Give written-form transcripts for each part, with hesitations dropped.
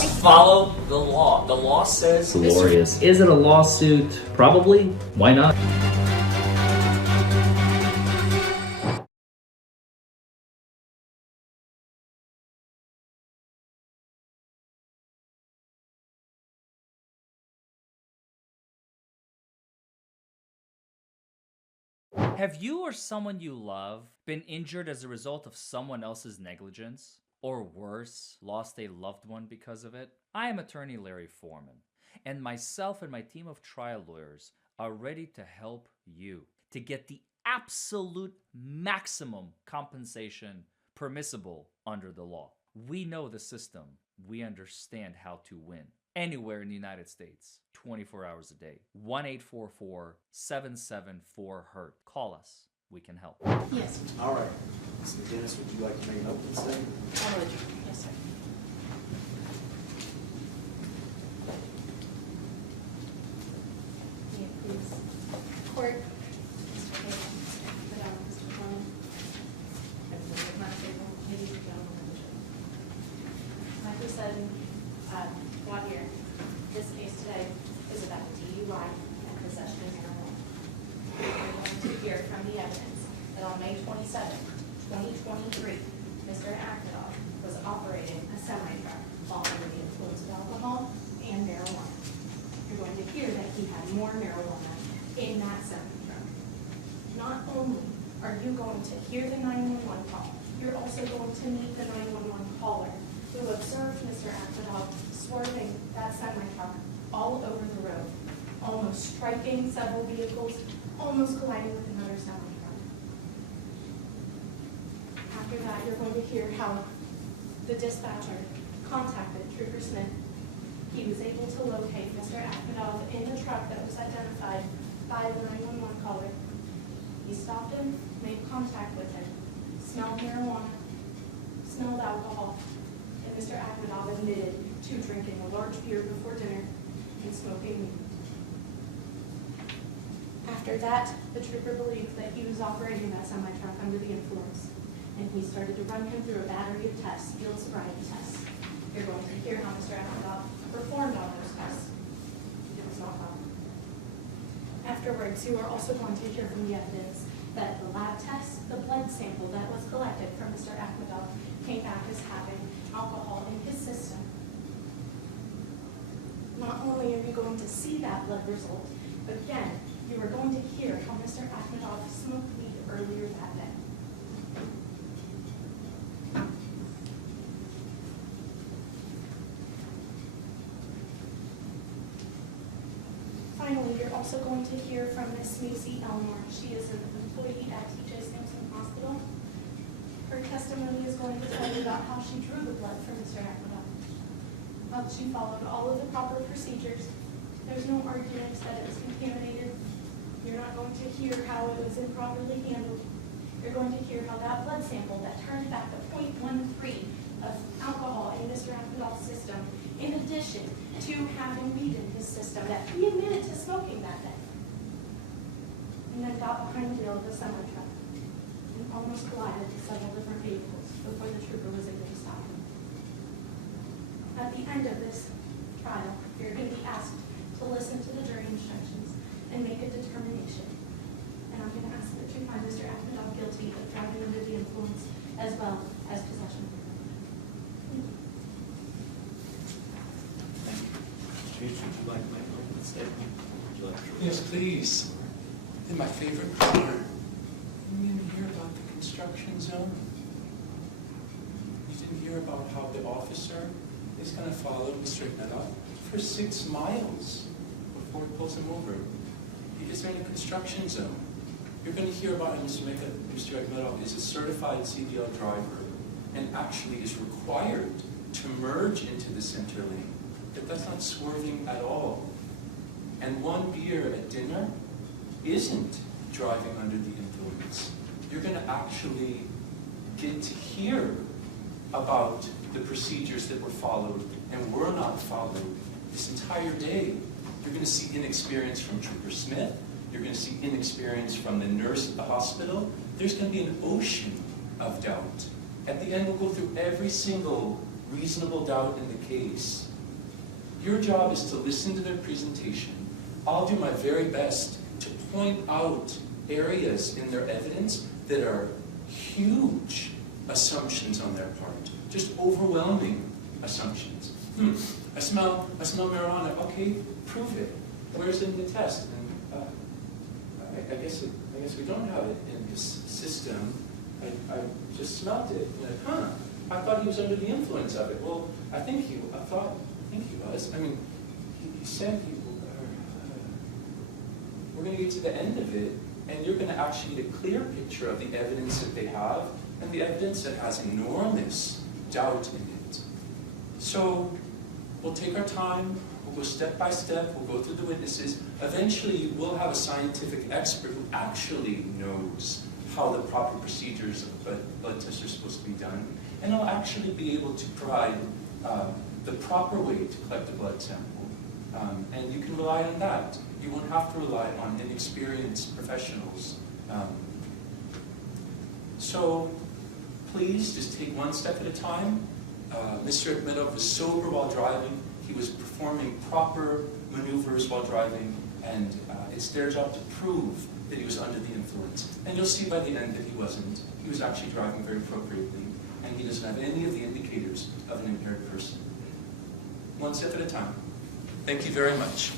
must follow the law. The law says... Glorious. Is it a lawsuit? Probably. Why not? Have you or someone you love been injured as a result of someone else's negligence? Or worse, lost a loved one because of it? I am attorney Larry Forman, and myself and my team of trial lawyers are ready to help you to get the absolute maximum compensation permissible under the law. We know the system. We understand how to win. Anywhere in the United States, 24 hours a day. 1-844-774-HURT. Call us. We can help. Yes. All right. Ms. McGinnis, would you like to make an opening statement? I would. Yes, sir. Yeah, please. Court. Mr. Hale. Madam, Mr. Forman. Everybody at my table. Ladies and gentlemen of the jury. Like we said, while here, this case today is about DUI and possession of marijuana. We're going to hear from the evidence that on May 27, 2023, Mr. Akmadov was operating a semi-truck while under the influence of alcohol and marijuana. You're going to hear that he had more marijuana in that semi-truck. Not only are you going to hear the 911 call, you're also going to meet the 911 caller who observed Mr. Akmadov swerving that semi-truck all over the road, almost striking several vehicles, almost colliding with another semi-truck. After that, you're going to hear how the dispatcher contacted Trooper Smith. He was able to locate Mr. Akmadov in the truck that was identified by the 911 caller. He stopped him, made contact with him, smelled marijuana, smelled alcohol, and Mr. Akmadov admitted to drinking a large beer before dinner and smoking weed. After that, the trooper believed that he was operating that semi-truck under the influence, and he started to run him through a battery of tests, field sobriety tests. You're going to hear how Mr. Akmadov performed on those tests. It was not well. Afterwards, you are also going to hear from the evidence that the lab test, the blood sample that was collected from Mr. Akmadov came back as having alcohol in his system. Not only are you going to see that blood result, but again, you are going to hear how Mr. Akmadov smoked weed earlier that day. Finally, you're also going to hear from Miss Macy Elmore. She is an employee at T.J. Sampson Hospital. Her testimony is going to tell you about how she drew the blood from Mr. Akmadov. She followed all of the proper procedures. There's no argument that it was contaminated. You're not going to hear how it was improperly handled. You're going to hear how that blood sample that turned back to 0.13 of alcohol in Mr. Akmadov's system, in addition to having weed in his system that he admitted to smoking that day, and then got behind the wheel of the semi-truck and almost collided with several different vehicles before the trooper was able to stop him. At the end of this trial, you're going to be asked to listen to the jury instructions and make a determination. And I'm going to ask that you find Mr. Akmadov guilty of driving under the influence as well as possession. Would you like my opening statement? Would you like to? Yes, please. In my favorite part, you didn't hear about the construction zone. You didn't hear about how the officer is going to follow Mr. Akmadov for 6 miles before he pulls him over. He is in a construction zone. You're going to hear about how Mr. Akmadov is a certified CDL driver and actually is required to merge into the center lane. But that's not swerving at all. And 1 beer at dinner isn't driving under the influence. You're going to actually get to hear about the procedures that were followed and were not followed this entire day. You're going to see inexperience from Trooper Smith. You're going to see inexperience from the nurse at the hospital. There's going to be an ocean of doubt. At the end, we'll go through every single reasonable doubt in the case. Your job is to listen to their presentation. I'll do my very best to point out areas in their evidence that are huge assumptions on their part, just overwhelming assumptions. I smell marijuana. Okay, prove it. Where's it in the test? And I guess we don't have it in this system. I just smelled it. Like, I thought he was under the influence of it. Well, I think he was. I mean, he said we're going to get to the end of it, and you're going to actually get a clear picture of the evidence that they have, and the evidence that has enormous doubt in it. So we'll take our time, we'll go step by step, we'll go through the witnesses. Eventually, we'll have a scientific expert who actually knows how the proper procedures of blood tests are supposed to be done, and he'll actually be able to provide the proper way to collect the blood sample. And you can rely on that. You won't have to rely on inexperienced professionals. So please just take one step at a time. Mr. Akhmedov was sober while driving. He was performing proper maneuvers while driving, and it's their job to prove that he was under the influence. And you'll see by the end that he wasn't. He was actually driving very appropriately, and he doesn't have any of the indicators of an impaired person. One step at a time. Thank you very much.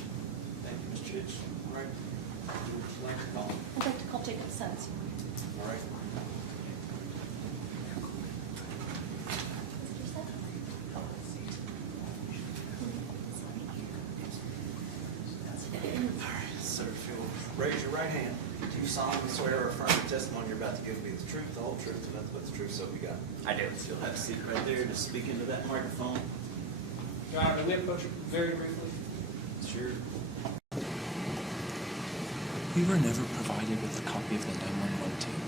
Thank you, Ms. Chich. All right. Would you like to call? I'd like to call Jacob Sens. All right. Sir, if you'll raise your right hand, do you solemnly swear or affirm the testimony you're about to give will be the truth, the whole truth, and nothing but the truth, so we got? I do. So you'll have a seat right there to speak into that microphone. Your Honor, may we approach it very briefly? Sure. We were never provided with a copy of the 911 tape,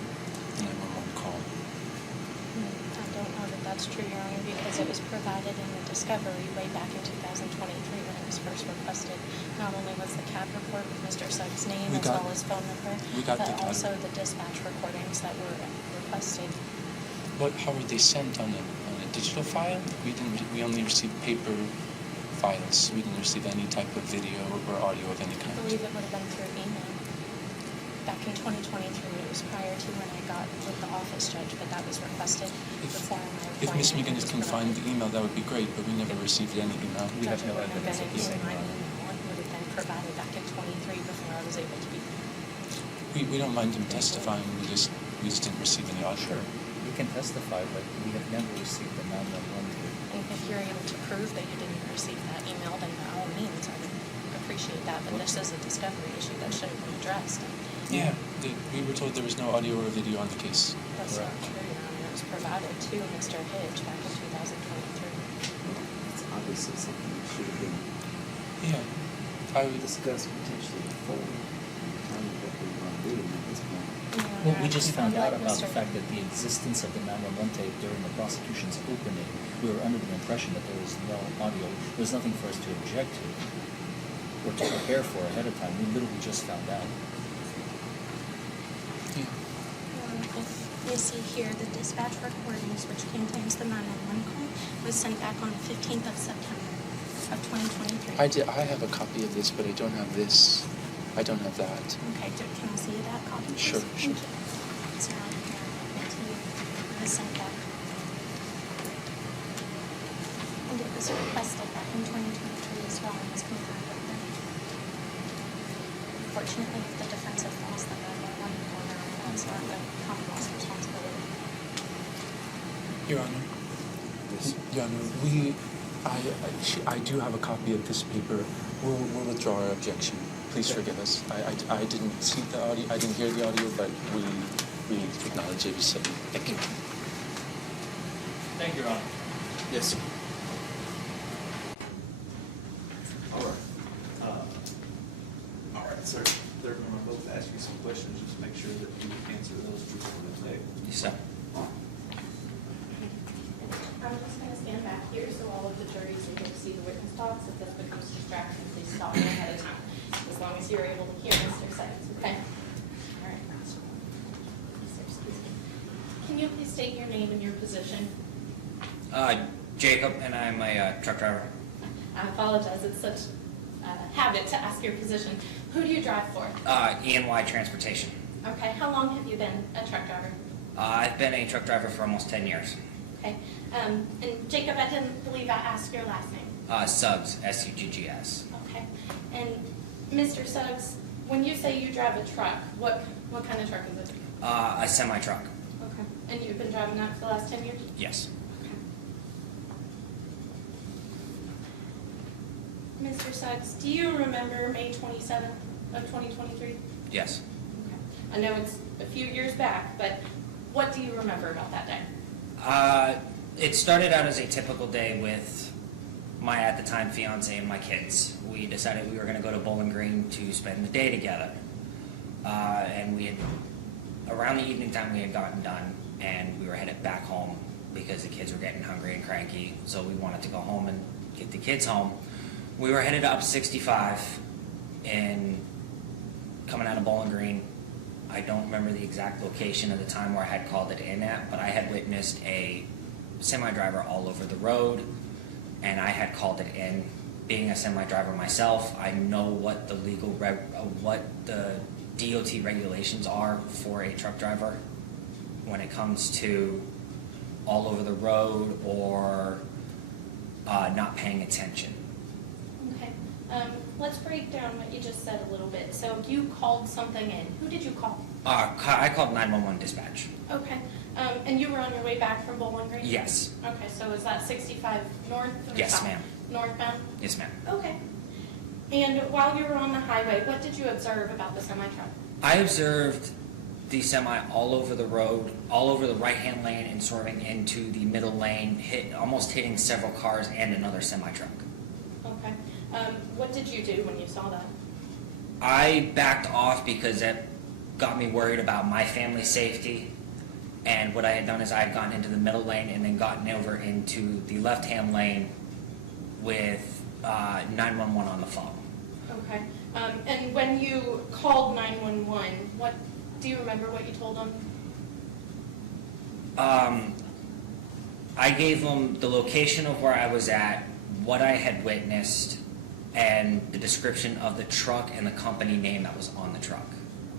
the 911 call. I don't know that that's true, Your Honor, because it was provided in the discovery way back in 2023 when it was first requested. Not only was the CAD report with Mr. Suggs' name as well as phone number, but also the dispatch recordings that were requested. How were they sent on a digital file? We only received paper files. We didn't receive any type of video or audio of any I kind. believe it would have been through email. Back in 2023, it was prior to when I got with the office judge, but that was requested before my If Ms. McGinnis can find the email, that would be great, but we never received any email. We have no It would have evidence been of the same in my email. email. It would have been provided back in 23 before I was able to be. We don't mind him testifying, we just didn't receive any audio. Sure, you can testify, but we have never received the 911 tape. And if you're able to prove that you didn't receive that email, then by all means, I would appreciate that. But this is a discovery issue that should have been addressed. Yeah, we were told there was no audio or video on the case. That's not Correct. true, Your Honor. It was provided to Mr. Hitch back in 2023. It's obviously something that should have been Yeah, I would discussed potentially before the time that we were reading at this point. Well, we just found out Like about the Mr. fact that the existence of the 911 tape during the prosecution's opening, we were under the impression that there was no audio. There was nothing for us to object to or to prepare for ahead of time. We literally just found out. Yeah. If you see here, the dispatch recordings, which contains the 911 call, was sent back on the 15th of September of 2023. I have a copy of this, but I don't have this. I don't have that. Okay, can I see that copy, please? Sure, Thank sure. you. It's not here. It was sent back. And it was requested back in 2023 as well and was confirmed with them. Unfortunately, if the defense has lost the 911 corner, that's not the Commonwealth's responsibility. Your Honor. Yes. Your Honor, I do have a copy of this paper. We'll withdraw our objection. Please forgive us. I didn't see the audio. I didn't hear the audio, but we acknowledge it was said. Thank you. Thank you, Your Honor. Yes, sir. All right, sir. They're going to both ask you some questions. Just make sure that you answer those truthfully. Yes, sir. I'm just going to stand back here so all of the juries are able to see the witness talks. If this becomes distraction, please stop me ahead of time. As long as you're able to hear Mr. Sykes, okay? All right. Sir, excuse me. Can you please state your name and your position? Jacob, and I'm a truck driver. I apologize, it's such a habit to ask your position. Who do you drive for? E&Y Transportation. Okay, how long have you been a truck driver? I've been a truck driver for almost 10 years. Okay, and Jacob, I didn't believe I asked your last name. Suggs, S-U-G-G-S. Okay, and Mr. Suggs, when you say you drive a truck, what kind of truck is it? A semi-truck. Okay, and you've been driving that for the last 10 years? Yes. Okay. Mr. Suggs, do you remember May 27th of 2023? Yes. Okay. I know it's a few years back, but what do you remember about that day? It started out as a typical day with my, at the time, fiance and my kids. We decided we were going to go to Bowling Green to spend the day together. And we had, around the evening time, we had gotten done, and we were headed back home because the kids were getting hungry and cranky, so we wanted to go home and get the kids home. We were headed up 65 and coming out of Bowling Green. I don't remember the exact location of the time where I had called it in at, but I had witnessed a semi-driver all over the road, and I had called it in. Being a semi-driver myself, I know what the what the DOT regulations are for a truck driver when it comes to all over the road or not paying attention. Okay, let's break down what you just said a little bit. So you called something in. Who did you call? I called 911 dispatch. Okay, and you were on your way back from Bowling Green? Yes. Okay, so is that 65 north or Yes, south? ma'am. Northbound? Yes, ma'am. Okay. And while you were on the highway, what did you observe about the semi-truck? I observed the semi all over the road, all over the right-hand lane and swerving into the middle lane, almost hitting several cars and another semi-truck. Okay. What did you do when you saw that? I backed off because that got me worried about my family's safety. And what I had done is I had gotten into the middle lane and then gotten over into the left-hand lane with 911 on the phone. Okay. And when you called 911, do you remember what you told them? I gave them the location of where I was at, what I had witnessed, and the description of the truck and the company name that was on the truck.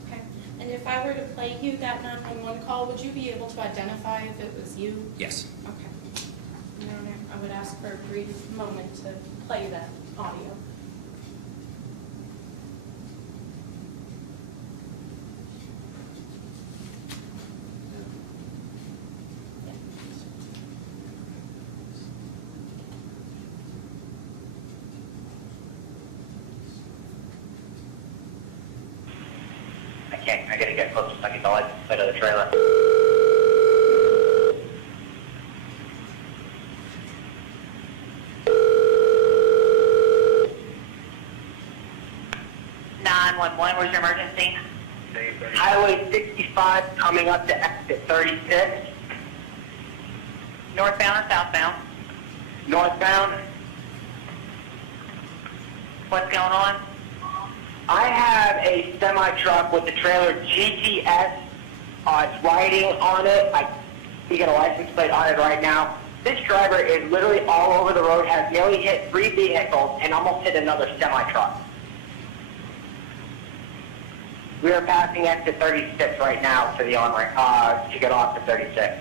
Okay. And if I were to play you that 911 call, would you be able to identify if it was you? Yes. Okay. Your Honor, I would ask for a brief moment to play that audio. I gotta get close so I can get the license plate of the trailer. Where's your emergency? Highway 65 coming up to exit 36. Northbound or southbound? Northbound. What's going on? I have a semi-truck with the trailer GTS. It's riding on it. You get a license plate on it right now. This driver is literally all over the road, has nearly hit 3 vehicles and almost hit another semi-truck. We are passing exit 36 right now to the on-ramp, to get off to 36.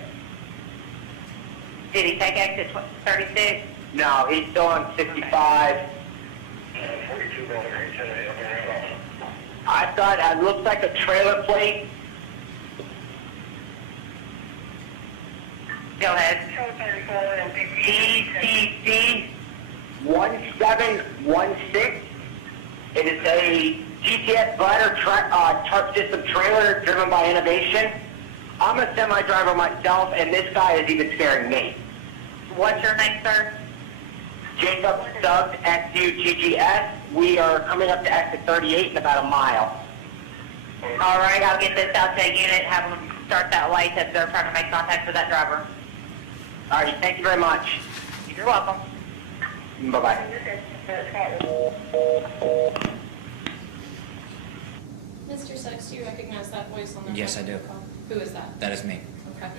Did he take exit 36? No, he's still on 65. I've got, it looks like a trailer plate. Go ahead. TCC 1716. It is a GTS glider truck system trailer driven by Innovation. I'm a semi-driver myself, and this guy is even scaring me. What's your name, sir? Jacob Suggs, S-U-G-G-S. We are coming up to exit 38 in about a mile. All right, I'll get this out to a unit, have them start that light as they're trying to make contact with that driver. All right, thank you very much. You're welcome. Bye-bye. Mr. Suggs, do you recognize that voice on the Yes, I do. call? Who is that? That is me. Okay.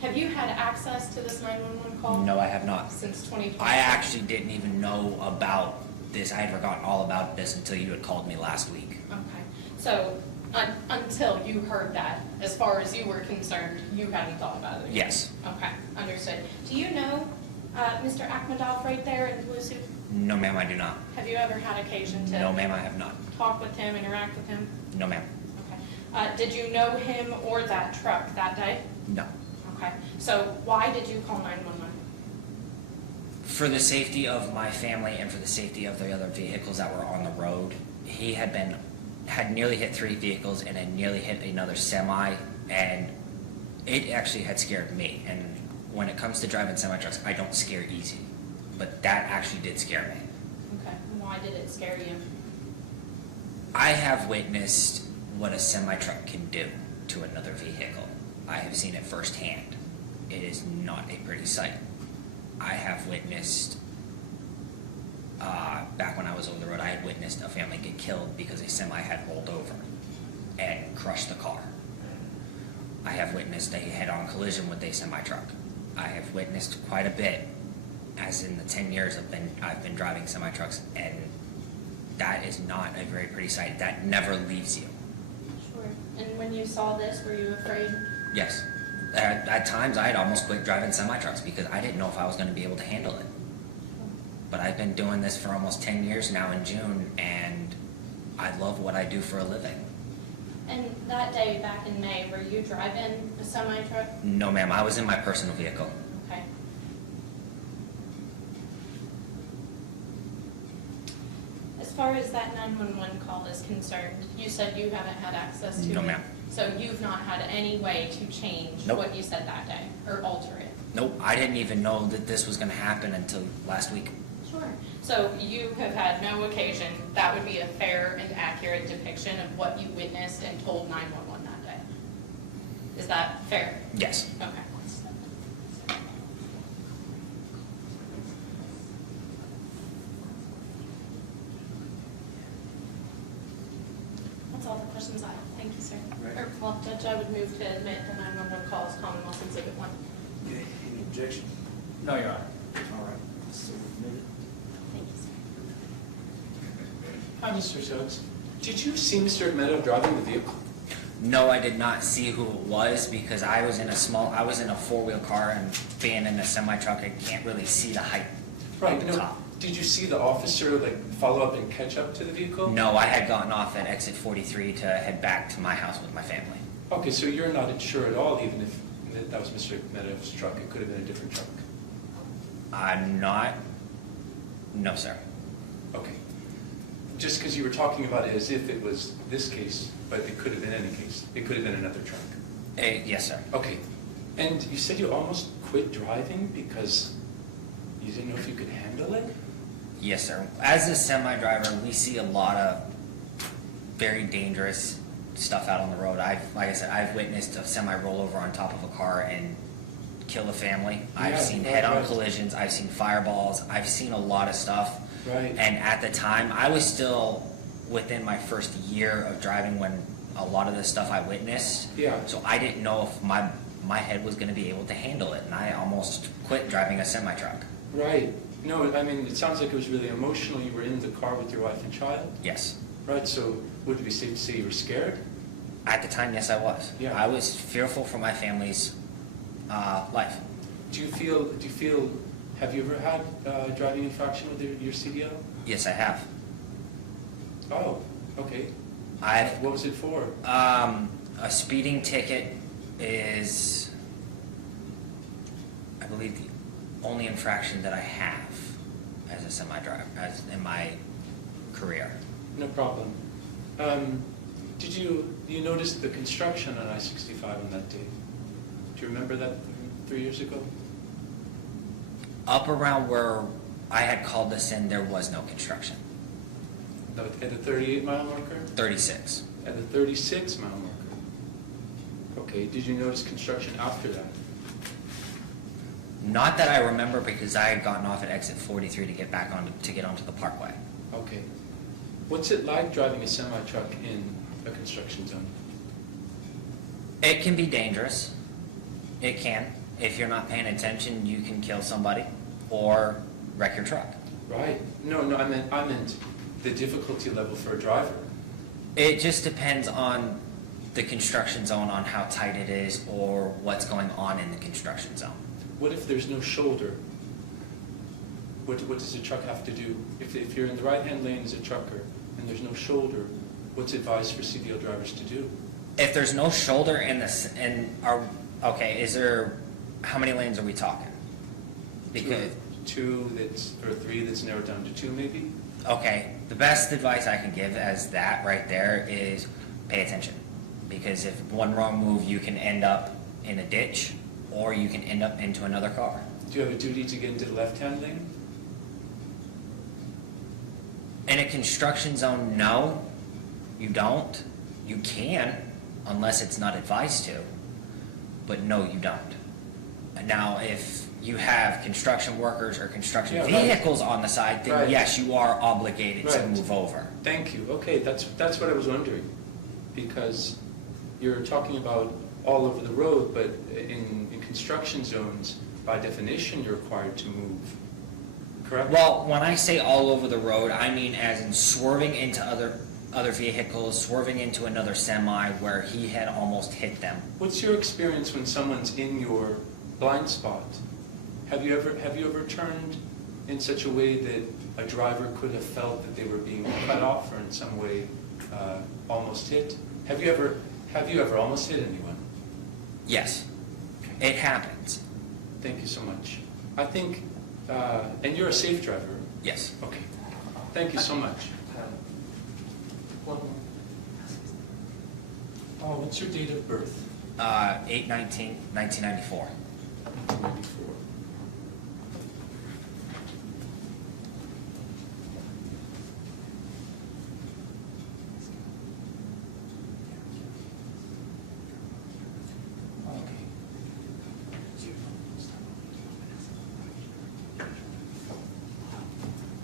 Have you had access to this 911 call? No, I have not. Since 2020? I actually didn't even know about this. I had forgotten all about this until you had called me last week. Okay, so until you heard that, as far as you were concerned, you hadn't thought about it? Yes. Okay, understood. Do you know Mr. Akhmedov right there in the blue suit? No, ma'am, I do not. Have you ever had occasion to No, ma'am, I have not. talk with him, interact with him? No, ma'am. Okay. Did you know him or that truck that day? No. Okay, so why did you call 911? For the safety of my family and for the safety of the other vehicles that were on the road, he had nearly hit 3 vehicles and had nearly hit another semi, and it actually had scared me. And when it comes to driving semi-trucks, I don't scare easy, but that actually did scare me. Okay, and why did it scare you? I have witnessed what a semi-truck can do to another vehicle. I have seen it firsthand. It is not a pretty sight. I have witnessed, back when I was over the road, I had witnessed a family get killed because a semi had rolled over and crushed the car. I have witnessed a head-on collision with a semi-truck. I have witnessed quite a bit, as in the 10 years I've been driving semi-trucks, and that is not a very pretty sight. That never leaves you. Sure. And when you saw this, were you afraid? Yes. At times, I had almost quit driving semi-trucks because I didn't know if I was going to be able to handle it. But I've been doing this for almost 10 years now in June, and I love what I do for a living. And that day back in May, were you driving a semi-truck? No, ma'am. I was in my personal vehicle. Okay. As far as that 911 call is concerned, you said you haven't had access to it? No, ma'am. So you've not had any way to change Nope. what you said that day, or alter it? Nope. I didn't even know that this was going to happen until last week. Sure. So you have had no occasion, that would be a fair and accurate depiction of what you witnessed and told 911 that day? Is that fair? Yes. Okay. That's all the questions I have. Thank you, sir. Right. Or, well, Judge, I would move to admit the 911 call as Commonwealth Exhibit 1. Okay, any objection? No, Your Honor. All right, so admitted. Thank you, sir. Hi, Mr. Suggs. Did you see Mr. Akhmedov driving the vehicle? No, I did not see who it was because I was in a 4-wheel car, and being in a semi-truck, I can't really see the height Right, of the top. Did you see the officer follow up and catch up to the vehicle? No, I had gotten off at exit 43 to head back to my house with my family. Okay, so you're not sure at all, even if that was Mr. Akhmedov's truck, it could have been a different truck? I'm not. No, sir. Okay. Just because you were talking about it as if it was this case, but it could have been any case. It could have been another truck. Yes, sir. Okay. And you said you almost quit driving because you didn't know if you could handle it? Yes, sir. As a semi-driver, we see a lot of very dangerous stuff out on the road. Like I said, I've witnessed a semi roll over on top of a car and kill a family. I've Yeah, seen right, head-on right. collisions. I've seen fireballs. I've seen a lot of stuff. Right. And at the time, I was still within my first year of driving when a lot of this stuff I witnessed. Yeah. So I didn't know if my head was going to be able to handle it, and I almost quit driving a semi-truck. Right. No, I mean, it sounds like it was really emotional. You were in the car with your wife and child. Yes. Right, so would it be safe to say you were scared? At the time, yes, I was. Yeah. I was fearful for my family's life. Do you feel, have you ever had driving infraction with your CDL? Yes, I have. Oh, okay. I've What was it for? a speeding ticket is, I believe, the only infraction that I have as a semi-driver, as in my career. No problem. Did you notice the construction on I-65 on that day? Do you remember that 3 years ago? Up around where I had called this in, there was no construction. No, at the 38-mile marker? 36. At the 36-mile marker? Okay, did you notice construction after that? Not that I remember, because I had gotten off at exit 43 to get back to get onto the parkway. Okay. What's it like driving a semi-truck in a construction zone? It can be dangerous. It can. if you're not paying attention, you can kill somebody or wreck your truck. Right. No, I meant the difficulty level for a driver. It just depends on the construction zone, on how tight it is or what's going on in the construction zone. What if there's no shoulder? What does a truck have to do? If you're in the right-hand lane as a trucker and there's no shoulder, what's advised for CDL drivers to do? If there's no shoulder is there, how many lanes are we talking? Because, Two or three that's narrowed down to two maybe? okay, the best advice I can give as that right there is pay attention. Because if one wrong move, you can end up in a ditch or you can end up into another car. Do you have a duty to get into the left-hand lane? In a construction zone, no, you don't. You can, unless it's not advised to, but no, you don't. Now, if you have construction workers or construction vehicles on the side, then yes, you are obligated to move over. Thank you. Okay, that's what I was wondering. Because you're talking about all over the road, but in construction zones, by definition, you're required to move. Correct? Well, when I say all over the road, I mean as in swerving into other vehicles, swerving into another semi where he had almost hit them. What's your experience when someone's in your blind spot? Have you ever turned in such a way that a driver could have felt that they were being cut off or in some way almost hit? Have you ever almost hit anyone? Yes, it happens. Thank you so much. I think, and you're a safe driver? Yes. Okay. Thank you so much. What's your date of birth? 8/19/1994. 1994.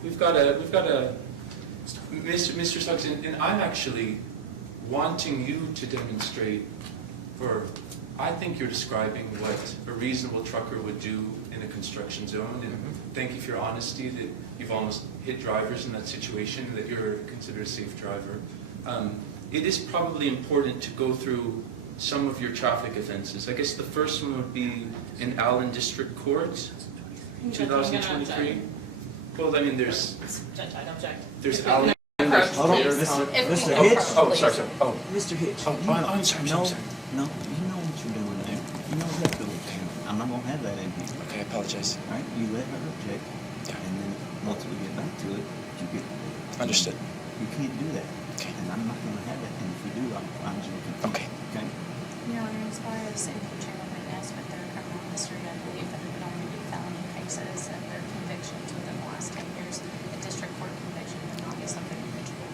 We've got a, Mr. Suggs, and I'm actually wanting you to demonstrate, or I think you're describing what a reasonable trucker would do in a construction zone, and thank you for your honesty that you've almost hit drivers in that situation, and that you're considered a safe driver. It is probably important to go through some of your traffic offenses. I guess the first one would be in Allen District Court, 2023. Well, I mean, there's Allen. Hold on, Mr. Hitch. Oh, sorry. Oh, Mr. Hitch. Oh, I'm sorry. No, you know what you're doing there. You know what you're doing. I'm not gonna have that in here. Okay, I apologize. All right, you let her object, and then once we get back to it, you get. Understood. You can't do that. Okay. And I'm not gonna have that, and if you do, I'll find you. Okay. Okay? Your Honor, as far as impeaching a witness with their criminal history, I believe that it would only be felony cases and their convictions within the last 10 years. A district court conviction would not be something impeachable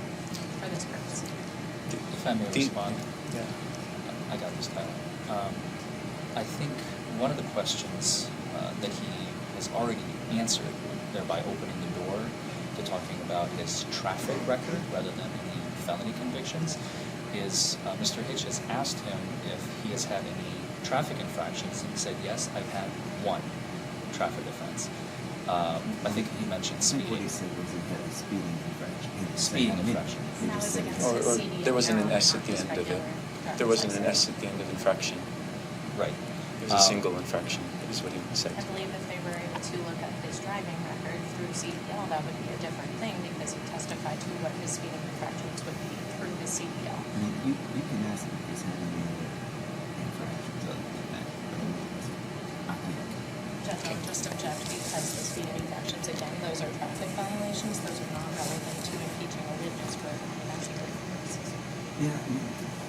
for this purpose. If I may respond. Yeah. I got this, Tyler. I think one of the questions that he has already answered, thereby opening the door to talking about his traffic record rather than any felony convictions, is Mr. Hitch has asked him if he has had any traffic infractions, and he said, yes, I've had one traffic offense. I think he mentioned speeding. What he said was he had a speeding infraction. Speeding infraction. And that was against Or the CDL. there wasn't an S at the just end of it. regular There wasn't an driver's S at the end of infraction. Right. It was a single infraction, is what he said. I believe if they were able to look at his driving record through CDL, that would be a different thing because he testified to what his speeding infractions would be through his CDL. I mean, you can ask him if he's had any other infractions other than that. But I can't. Judge, I would just object because the speeding infractions, again, those are traffic violations. Those are not relevant to impeaching a witness for evidentiary purposes. Yeah,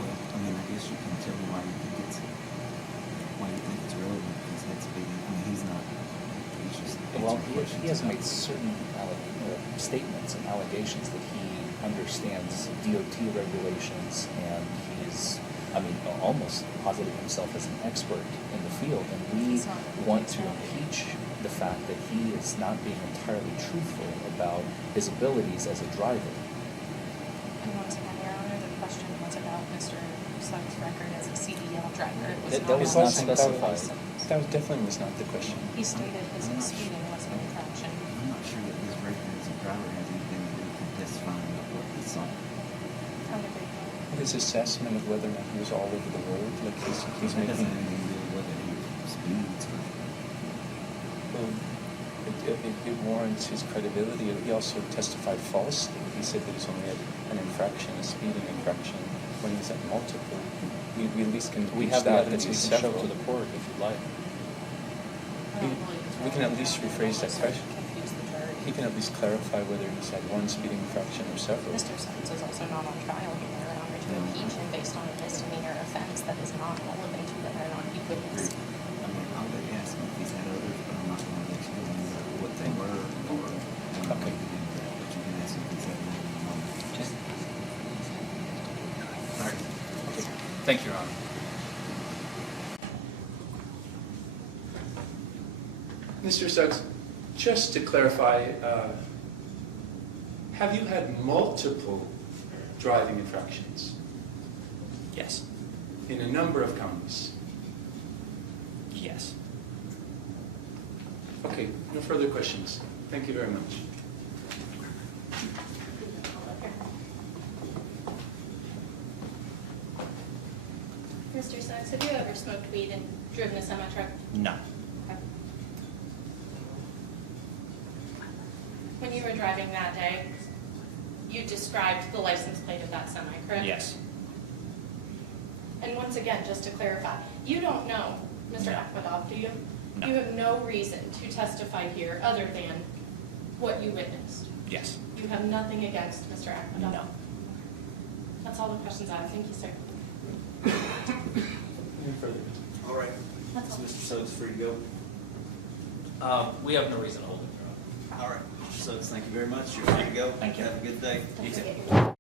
well, I mean, I guess you can tell me why you think it's relevant because that's speeding. I mean, he's not. He's just. Well, he has made certain statements and allegations that he understands DOT regulations, and he's, almost posited himself as an expert in the field, and we want to impeach the fact that he is not being entirely truthful about his abilities as a driver. And once again, Your Honor, the question was about Mr. Suggs' record as a CDL driver. It was That was not about his specified. license. That definitely was not the question. He stated his speeding was an infraction. I'm not sure that his record as a driver has anything to do with testifying of what he saw. His assessment of whether or not he was all over the road, like he's That doesn't making. have anything to do with whether he speeds or. Well, it warrants his credibility. He also testified falsely. He said that he's only had an infraction, a speeding infraction, when he's at multiple. We at least can We reach have the that evidence, it's you can show several. it to the court if you'd like. We can at least rephrase that question. He can at least clarify whether he's had one speeding infraction or several. Mr. Simmons is also not on trial here, and I'm going to impeach him based on a misdemeanor offense that is not relevant to whether or not he witnessed. I mean, I'll let you ask him if he's had others, but I'm not going to let you go into what they were or. Okay. But you can ask him if he's had one. All right. Okay. Thank you, Your Honor. Mr. Suggs, just to clarify, have you had multiple driving infractions Yes. in a number of counties? Yes. Okay, no further questions. Thank you very much. Mr. Suggs, have you ever smoked weed and driven a semi-truck? No. Okay. When you were driving that day, you described the license plate of that semi, correct? Yes. And once again, just to clarify, you don't know Mr. No. Akmadov, do you? No. You have no reason to testify here other than what you witnessed. Yes. You have nothing against Mr. Akmadov? No. That's all the questions I have. Thank you, sir. Any further? All right. That's all. Mr. Suggs, free to go. We have no reason to hold him, Your Honor. All right. Mr. Suggs, thank you very much. You're free to go. Thank you. Have a good day. Don't You too. forget your-